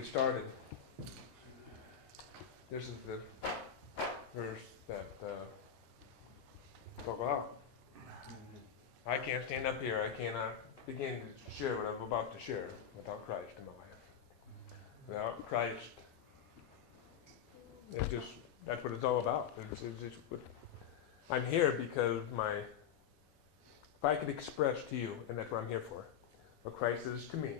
get started, this is the verse that talk about. I can't stand up here. I cannot begin to share what I'm about to share without Christ in my life. Without Christ, that's what it's all about. I'm here because if I could express to you, and that's what I'm here for, what Christ is to me.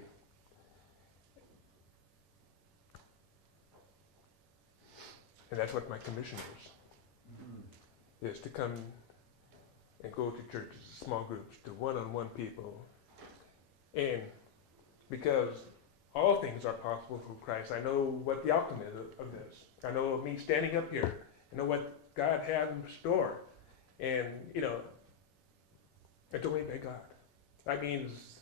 And that's what my commission is to come and go to churches, small groups, to one-on-one people. And because all things are possible through Christ, I know what the outcome is of this. I know me standing up here. I know what God has in store. And, it's only by God. That means,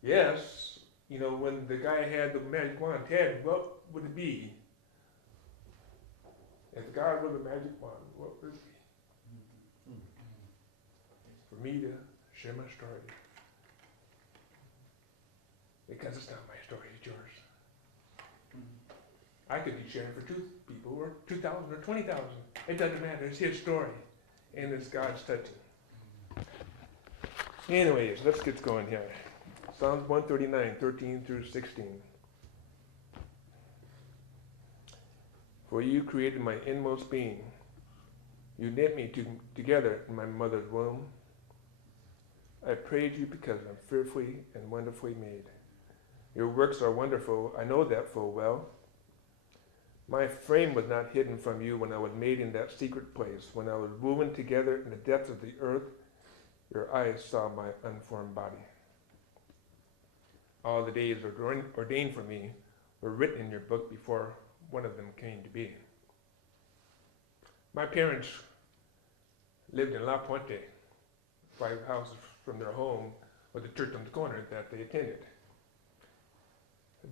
yes, when the guy had the magic wand, Ted, what would it be? If God was a magic wand, what would it be? For me to share my story. Because it's not my story, it's yours. I could be sharing for 2 people, or 2,000, or 20,000. It doesn't matter, it's his story. And it's God's touching. Anyways, let's get going here. Psalms 139, 13 through 16. For you created my inmost being. You knit me together in my mother's womb. I praise you because I'm fearfully and wonderfully made. Your works are wonderful, I know that full well. My frame was not hidden from you when I was made in that secret place. When I was woven together in the depths of the earth, your eyes saw my unformed body. All the days ordained for me were written in your book before one of them came to be. My parents lived in La Puente, 5 houses from their home, with a church on the corner that they attended.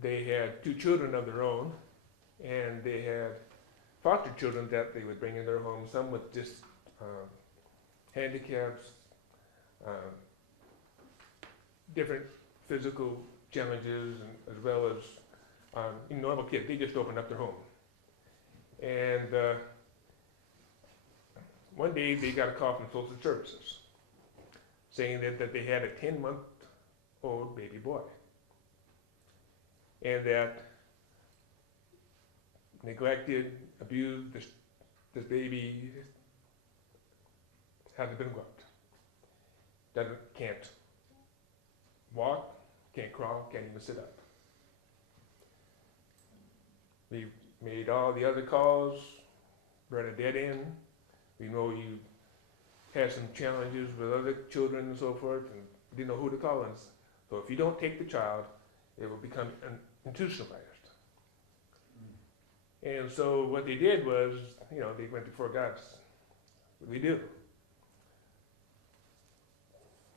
They had 2 children of their own, and they had foster children that they would bring in their home, some with just handicaps, different physical challenges, and as well as normal kids. They just opened up their home. And one day they got a call from social services saying that they had a 10-month-old baby boy. And that neglected, abused, this baby hasn't been loved. Can't walk, can't crawl, can't even sit up. We made all the other calls, we're at a dead end. We know you had some challenges with other children and so forth, and didn't know who to call us. So if you don't take the child, it will become institutionalized. And so what they did was, they went before God. What do we do?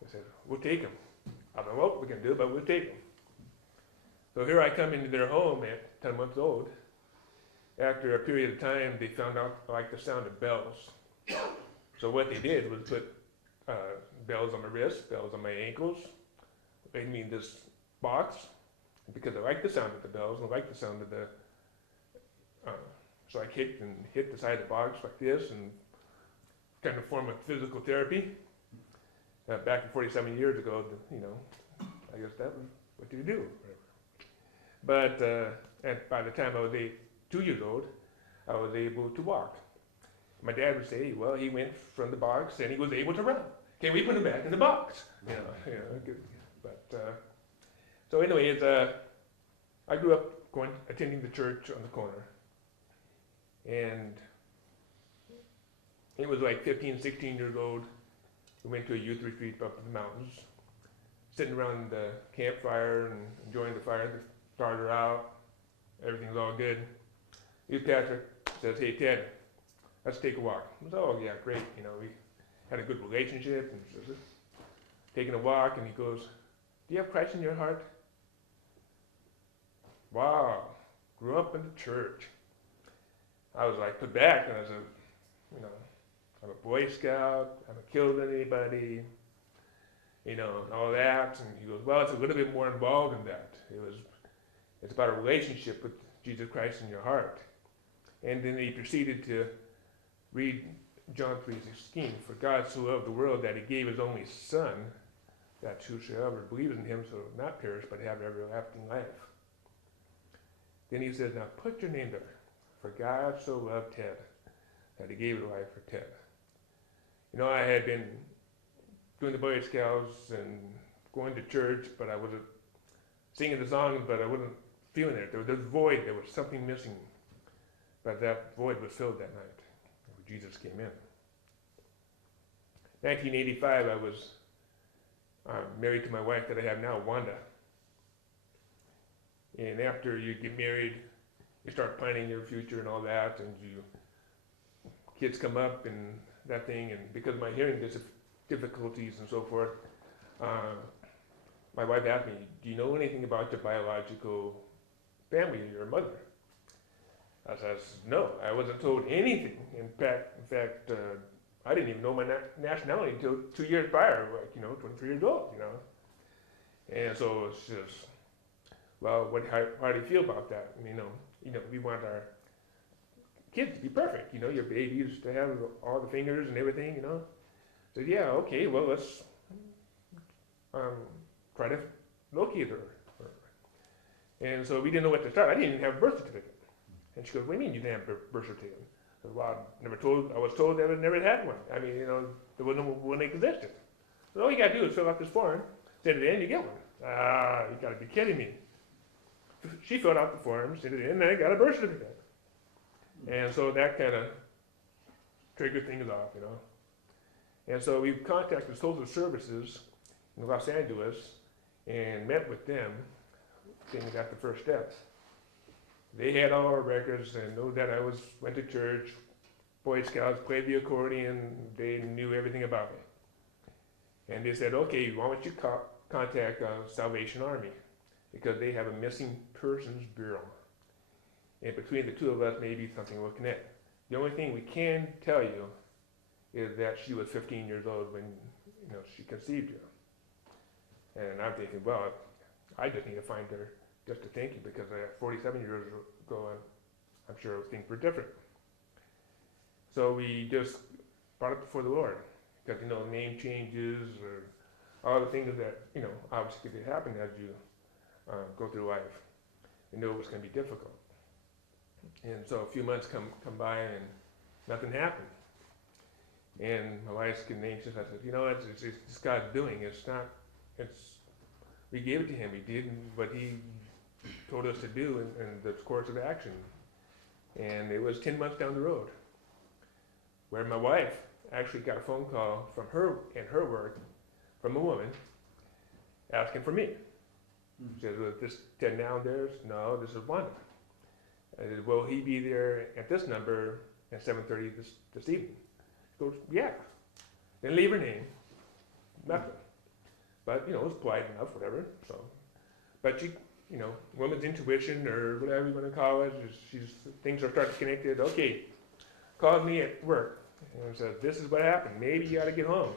They said, we'll take him. I don't know what we can do, but we'll take him. So here I come into their home at 10 months old. After a period of time, they found out I like the sound of bells. So what they did was put bells on my wrists, bells on my ankles. They made this box, because I like the sound of the bells, and I like the sound of the so I kicked and hit the side of the box like this, and kind of form of physical therapy. Back 47 years ago, I guess that was what you do. But by the time I was 2 years old, I was able to walk. My dad would say, well, he went from the box and he was able to run. Can we put him back in the box? So anyways, I grew up attending the church on the corner. And it was like 15, 16 years old. We went to a youth retreat up in the mountains, sitting around the campfire and enjoying the fire. The stars are out, everything's all good. Youth pastor says, hey Ted, let's take a walk. I said, oh yeah, great. We had a good relationship, and so taking a walk, and he goes, do you have Christ in your heart? Wow, grew up in the church. I was like put back, and I said, I'm a Boy Scout, I haven't killed anybody, and all that. And he goes, well, it's a little bit more involved than that. It's about a relationship with Jesus Christ in your heart. And then he proceeded to read John 3:16, for God so loved the world that he gave his only Son, that whosoever believes in him shall not perish but have everlasting life. Then he says, now put your name there. For God so loved Ted that he gave his life for Ted. You know, I had been doing the Boy Scouts and going to church, but I wasn't singing the song, but I wasn't feeling it. There was a void, there was something missing. But that void was filled that night when Jesus came in. 1985, I was married to my wife that I have now, Wanda. And after you get married, you start planning your future and all that, and kids come up and that thing, and because of my hearing difficulties and so forth, my wife asked me, do you know anything about your biological family, your mother? I says, no, I wasn't told anything. In fact, I didn't even know my nationality until 2 years prior, 23 years old, And so it's just, well, how do you feel about that? We want our kids to be perfect, your babies to have all the fingers and everything, So yeah, okay, well, let's try to locate her. And so we didn't know what to start. I didn't even have a birth certificate. And she goes, what do you mean you didn't have a birth certificate? I said, well, I was told that I never had one. There wasn't one that existed. So all you got to do is fill out this form, send it in, you get one. You got to be kidding me. She filled out the form, sent it in, and I got a birth certificate. And so that kind of triggered things off, And so we contacted social services in Los Angeles and met with them, saying we got the first steps. They had all our records and knew that I went to church, Boy Scouts, played the accordion, they knew everything about me. And they said, okay, why don't you contact Salvation Army, because they have a missing persons bureau. And between the two of us, maybe something will connect. The only thing we can tell you is that she was 15 years old when she conceived you. And I'm thinking, well, I just need to find her just to thank you, because 47 years ago, I'm sure things were different. So we just brought it before the Lord, because name changes or all the things that obviously could happen as you go through life. You know it was going to be difficult. And so a few months come by and nothing happened. And my wife's getting anxious. I said, it's God's doing. We gave it to him. He did what he told us to do in the course of action. And it was 10 months down the road where my wife actually got a phone call from her in her work from a woman asking for me. She said, well, this Ted now theirs? No, this is Wanda. I said, will he be there at this number at 7:30 this evening? She goes, yeah. Didn't leave her name, nothing. But, it was polite enough, whatever. So, but she, woman's intuition or whatever you want to call it, things are starting to connect. Okay, called me at work and said, this is what happened. Maybe you got to get home.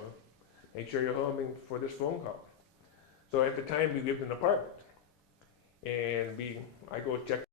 Make sure you're home for this phone call. So at the time we lived in an apartment. And I go check